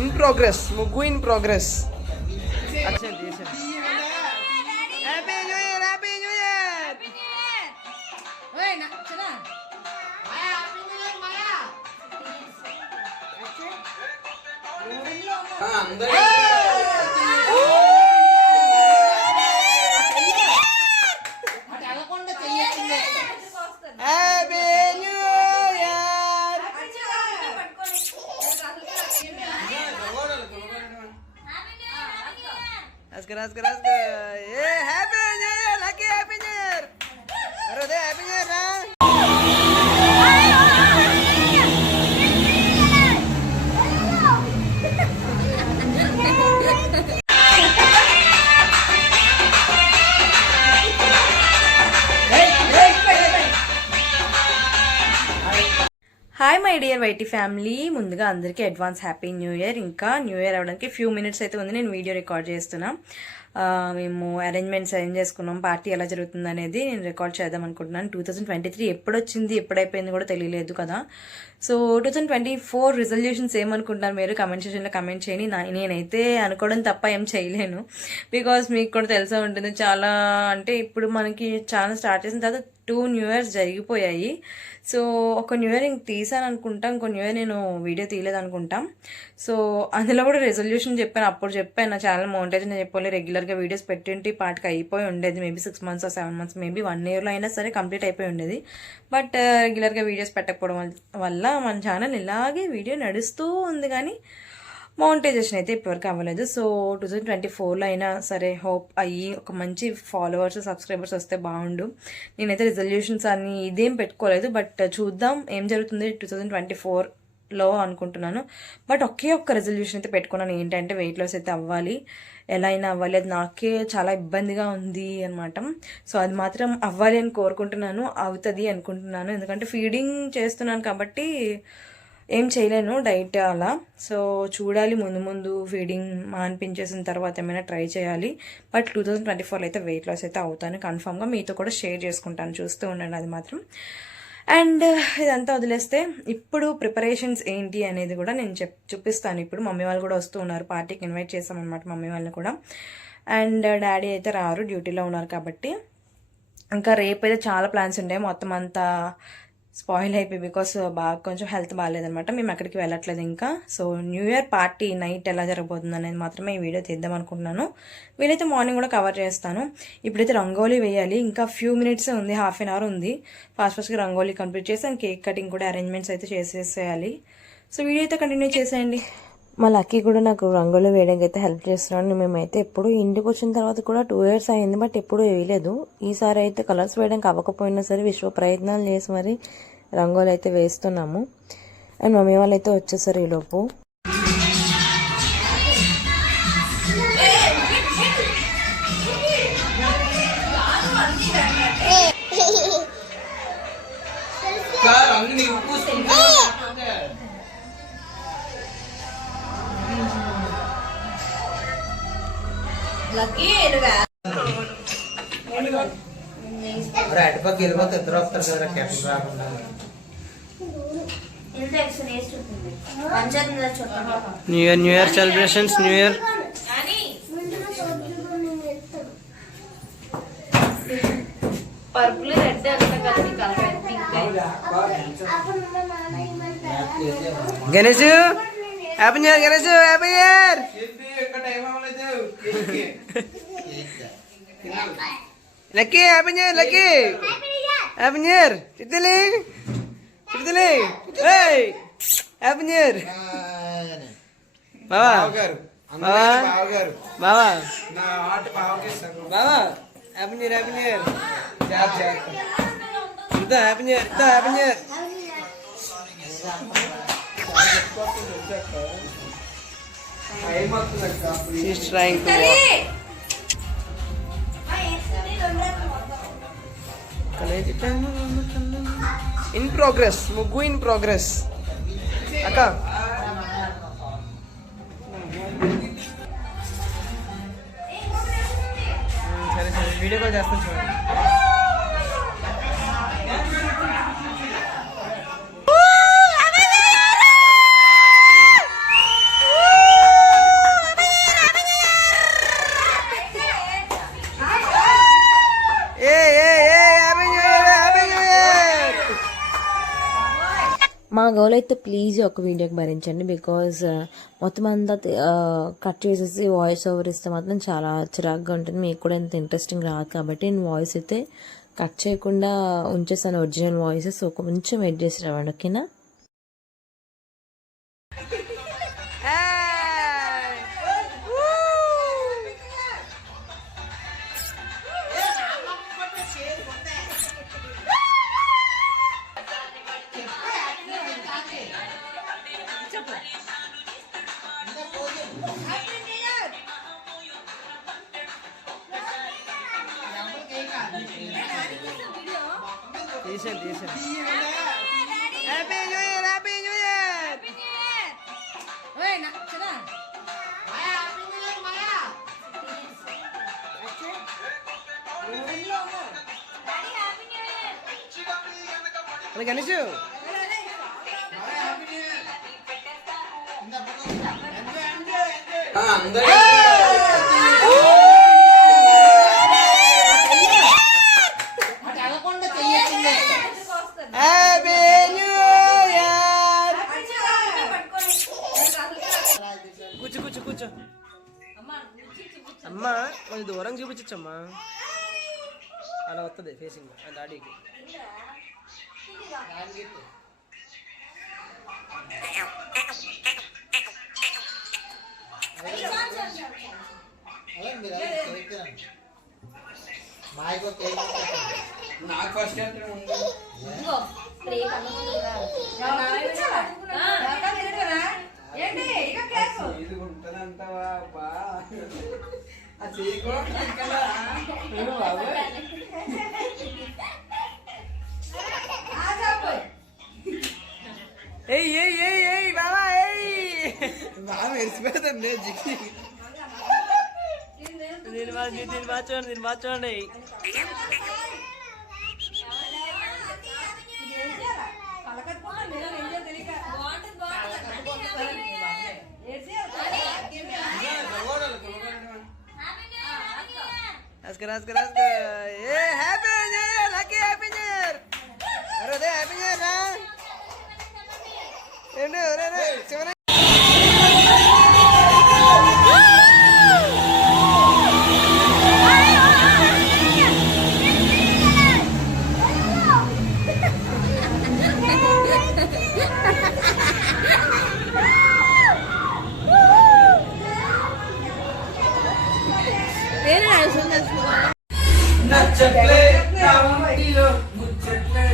In progress, ముగ్గు in progress. Happy new year, happy new year. Happy New Year, Lucky Happy New Year. Arode Happy New Year na. Hi my dear YT family, ముందుగా అందరికీ advance happy new year. ఇంకా new year అవడానికి few minutes అయితే ఉంది, నేను video record చేస్తున్నా. మేము arrangements ఏం చేసుకున్నాం, పార్టీ ఎలా జరుగుతుంది అనేది నేను రికార్డ్ చేద్దాం అనుకుంటున్నాను. 2023 ఎప్పుడు వచ్చింది ఎప్పుడు అయిపోయింది కూడా తెలియలేదు కదా. సో 2024 రిజల్యూషన్స్ ఏమనుకుంటున్నారు మీరు కమెంట్ సెక్షన్లో కమెంట్ చేయండి. నేనైతే అనుకోవడం తప్ప ఏం చేయలేను, బికాస్ మీకు కూడా తెలిసే ఉంటుంది. చాలా అంటే ఇప్పుడు మనకి చాలా స్టార్ట్ చేసిన తర్వాత 2 న్యూ ఇయర్స్ జరిగిపోయాయి. సో ఒక న్యూ ఇయర్ ఇంక తీసాను అనుకుంటా, ఇంకో న్యూ ఇయర్ నేను వీడియో తీయలేదు అనుకుంటాం. సో అందులో కూడా రెజల్యూషన్ చెప్పాను, అప్పుడు చెప్పాను నా ఛానల్ మౌంటేజ్ అని చెప్పాలి. రెగ్యులర్గా వీడియోస్ పెట్టింటి పాటికి అయిపోయి ఉండేది. Maybe 6 months or 7 months, maybe 1 yearలో అయినా సరే కంప్లీట్ అయిపోయి ఉండేది. బట్ రెగ్యులర్గా వీడియోస్ పెట్టకపోవడం వల్ల మన ఛానల్ ఇలాగే వీడియో నడుస్తూ ఉంది, కానీ మౌంటైజేషన్ అయితే ఇప్పటివరకు అవ్వలేదు. సో 2024లో అయినా సరే హోప్ అయ్యి ఒక మంచి ఫాలోవర్స్ సబ్స్క్రైబర్స్ వస్తే బాగుండు. నేనైతే రిజల్యూషన్స్ అని ఇదేం పెట్టుకోలేదు, బట్ చూద్దాం ఏం జరుగుతుంది 2024లో అనుకుంటున్నాను. బట్ ఒకే ఒక్క రెజల్యూషన్ అయితే పెట్టుకున్నాను, ఏంటంటే వెయిట్ లాస్ అయితే అవ్వాలి, ఎలా అయినా అవ్వాలి. అది నాకే చాలా ఇబ్బందిగా ఉంది అనమాట. సో అది మాత్రం అవ్వాలి అని కోరుకుంటున్నాను, అవుతుంది అనుకుంటున్నాను. ఎందుకంటే ఫీడింగ్ చేస్తున్నాను కాబట్టి ఏం చేయలేను డైట్ అలా. సో చూడాలి, ముందు ముందు ఫీడింగ్ మానిపించేసిన తర్వాత ఏమైనా ట్రై చేయాలి. బట్ 2024లో అయితే వెయిట్ లాస్ అయితే అవుతాను కన్ఫామ్గా, మీతో కూడా షేర్ చేసుకుంటాను, చూస్తూ ఉండండి అది మాత్రం. అండ్ ఇదంతా వదిలేస్తే ఇప్పుడు ప్రిపరేషన్స్ ఏంటి అనేది కూడా నేను చూపిస్తాను. ఇప్పుడు మమ్మీ వాళ్ళు కూడా వస్తూ ఉన్నారు, పార్టీకి ఇన్వైట్ చేస్తామన్నమాట మమ్మీ వాళ్ళని కూడా. అండ్ డాడీ అయితే రారు, డ్యూటీలో ఉన్నారు కాబట్టి. ఇంకా రేపు అయితే చాలా ప్లాన్స్ ఉంటాయి, మొత్తం అంతా స్పాయిల్ అయిపోయి, బికాస్ బాగా కొంచెం హెల్త్ బాగాలేదనమాట. మేము ఎక్కడికి వెళ్ళట్లేదు ఇంకా. So new year party night ఎలా జరగబోతుంది అనేది మాత్రమే ఈ వీడియో తీద్దాం అనుకుంటున్నాను. వీలైతే మార్నింగ్ కూడా కవర్ చేస్తాను. ఇప్పుడైతే రంగోలీ వేయాలి, ఇంకా ఫ్యూ మినిట్స్ ఉంది, హాఫ్ అన్ అవర్ ఉంది. ఫాస్ట్గా రంగోలీ కంప్లీట్ చేసి అండ్ కేక్ కటింగ్ కూడా అరేంజ్మెంట్స్ అయితే చేసేసేయాలి. సో వీడియో అయితే కంటిన్యూ చేసేయండి. మా లక్కీ కూడా నాకు రంగోలీ వేయడానికి అయితే హెల్ప్ చేస్తున్నాను. మేమైతే ఎప్పుడు ఇంటికి వచ్చిన తర్వాత కూడా 2 years అయింది, బట్ ఎప్పుడు వేయలేదు. ఈసారి అయితే కలర్స్ వేయడానికి అవ్వకపోయినా సరే విశ్వ ప్రయత్నాలు చేసి మరి రంగోలీ అయితే వేస్తున్నాము. అండ్ మమ్మీ వాళ్ళు అయితే వచ్చేసారు ఈలోపు. New year celebrations, new year purple red Ganesh happy new year, Ganesh happy new year. Lucky happy new year, lucky happy new year. చిట్టిలి చిట్టిలి హ్యాపీ న్యూ ఇయర్. బావా బావా బావా బావా happy new year, happy new year. ఇంత హ్యాపీ న్యూ ఇయర్, ఇంత happy new year. She's trying to walk. In progress, ముగ్గు in progress. అక్క సరే సరే వీడియో కాల్ చేస్తాను చూడండి. మా గోల్ అయితే ప్లీజ్ ఒక వీడియోకి భరించండి, బికాజ్ మొత్తం అంతా కట్ చేసేసి వాయిస్ ఓవర్ ఇస్తే మాత్రం చాలా చిరాగ్గా ఉంటుంది, మీకు కూడా ఎంత ఇంట్రెస్టింగ్ రాదు. కాబట్టి నేను వాయిస్ అయితే కట్ చేయకుండా ఉంచేసాను, ఒరిజినల్ వాయిస్. సో కొంచెం వెయిట్ చేసి రావండి, ఓకేనా? తీసాను. Happy new year, happy new year. అరే గణేష్, హ్యాపీ న్యూ ఇయర్. కూర్చో. అమ్మా కొంచెం దూరం చూపించమ్మా, అలా వస్తుంది ఫేసింగ్ డాడీకి. నాకు ఫస్ట్ ఇది ఉంటుందంటావా బా ఏయ్ బాబా బాగా మెరిసిపోతుంది జిక్కి. దీని బాగా చూడండి. రాసుక ఏ happy new year, lucky happy new year. అరే హ్యాపీ న్యూ ఇయర్ రా. ఏంటి చివరి నచ్చట్లే నా ఒంటిలో ముచ్చట్లే.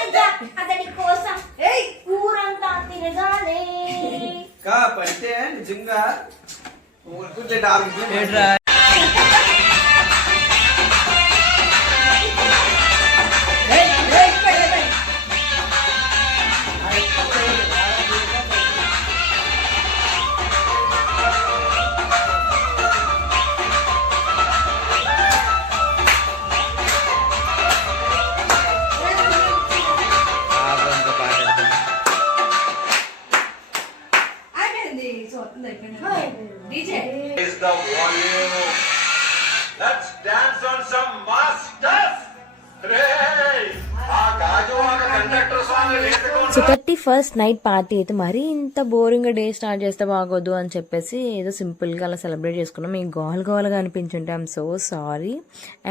అంటే అతని కోసం ఊరంతా తిరగాలి కాపడితే నిజంగా Raise the volume. Let's dance on some masters. Hey, conductor song so 31st night party అయితే మరీ ఇంత బోరింగ్గా డే స్టార్ట్ చేస్తే బాగోదు అని చెప్పేసి ఏదో సింపుల్గా అలా సెలబ్రేట్ చేసుకున్నాం. మీకు గోలుగా అనిపించుంటే ఐఎమ్ సో సారీ.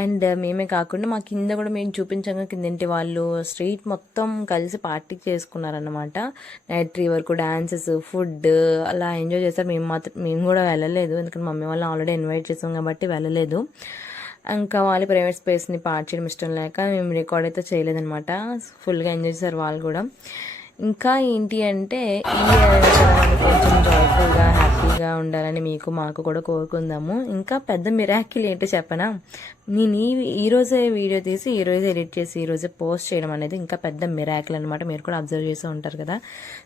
అండ్ మేమే కాకుండా మా కింద కూడా మేము చూపించాక కిందంటి వాళ్ళు స్ట్రీట్ మొత్తం కలిసి పార్టీ చేసుకున్నారన్నమాట. నైట్ 3 వరకు డాన్సెస్, ఫుడ్ అలా ఎంజాయ్ చేస్తారు. మేము కూడా వెళ్ళలేదు, ఎందుకంటే మమ్మీ వాళ్ళని ఆల్రెడీ ఇన్వైట్ చేసాం కాబట్టి వెళ్ళలేదు. ఇంకా వాళ్ళు ప్రైవేట్ స్పేస్ని పార్ట్ చేయడం ఇష్టం లేక మేము రికార్డ్ అయితే చేయలేదన్నమాట. ఫుల్గా ఎంజాయ్ చేశారు వాళ్ళు కూడా. ఇంకా ఏంటి అంటే ఈ కొంచెం జాయ్ఫుల్గా హ్యాపీగా ఉండాలని మీకు మాకు కూడా కోరుకుందాము. ఇంకా పెద్ద మిరాకిల్ ఏంటో చెప్పనా, నేను ఈరోజే వీడియో తీసి ఈరోజే ఎడిట్ చేసి ఈరోజే పోస్ట్ చేయడం అనేది ఇంకా పెద్ద మిరాకిల్ అనమాట. మీరు కూడా అబ్జర్వ్ చేస్తూ ఉంటారు కదా.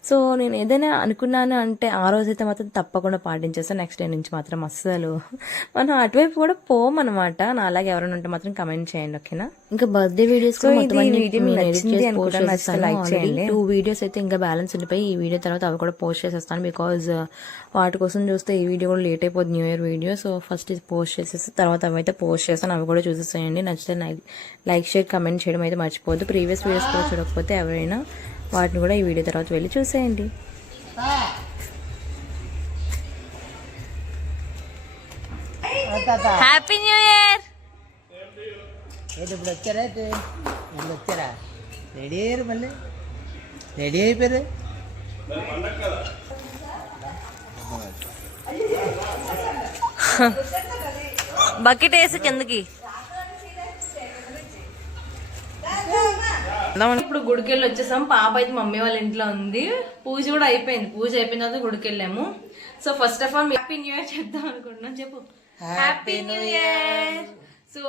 సో నేను ఏదైనా అనుకున్నాను అంటే ఆ రోజైతే మాత్రం తప్పకుండా పాటించేస్తాను. నెక్స్ట్ డే నుంచి మాత్రం అస్సలు మనం అటువైపు కూడా పోమన్నమాట. నా అలాగే ఎవరైనా ఉంటే మాత్రం కమెంట్ చేయండి, ఓకేనా. ఇంకా బర్త్డే వీడియోస్ 2 వీడియోస్ అయితే ఇంకా బ్యాలెన్స్ ఉండిపోయి ఈ వీడియో తర్వాత అవి కూడా పోస్ట్ చేసేస్తాను. బికాజ్ వాటి కోసం చూస్తే వస్తే ఈ వీడియో కూడా లేట్ అయిపోతుంది, new year video. So first ఇది పోస్ట్ చేసేసి తర్వాత అవి అయితే పోస్ట్ చేస్తాను, అవి కూడా చూసేసేయండి. నచ్చితే లైక్ షేర్ కమెంట్ చేయడం అయితే మర్చిపోవద్దు. ప్రీవియస్ వీడియోస్ కూడా చూడకపోతే ఎవరైనా వాటిని కూడా ఈ వీడియో తర్వాత వెళ్ళి చూసేయండి. Happy new year. ఇప్పుడు వచ్చారా ఇప్పుడు వచ్చారా రెడీ అయ్యారు, మళ్ళీ రెడీ అయిపోయారు. బకెట్ వేసి కిందకి. ఇప్పుడు గుడికి వెళ్ళి వచ్చేసాం. పాప అయితే మమ్మీ వాళ్ళ ఇంట్లో ఉంది. పూజ కూడా అయిపోయింది. పూజ అయిపోయిన తర్వాత గుడికి వెళ్ళాము. So first of all happy new year చెప్దాం అనుకుంటున్నాం. చెప్పు హ్యాపీ న్యూ ఇయర్. సో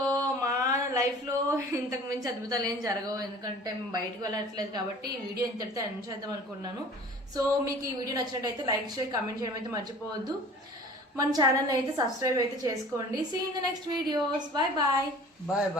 మా లైఫ్ లో ఇంతకు మించి అద్భుతాలు ఏం జరగవు, ఎందుకంటే మేము బయటకు వెళ్ళట్లేదు కాబట్టి ఈ వీడియో ఇంతటితో ఎండ్ చేద్దాం అనుకుంటున్నాను. సో మీకు ఈ వీడియో నచ్చినట్టయితే లైక్ షేర్ కమెంట్ చేయడం అయితే మర్చిపోవద్దు. మన ఛానల్ అయితే సబ్స్క్రైబ్ అయితే చేసుకోండి. See in the next videos. Bye bye. Bye bye.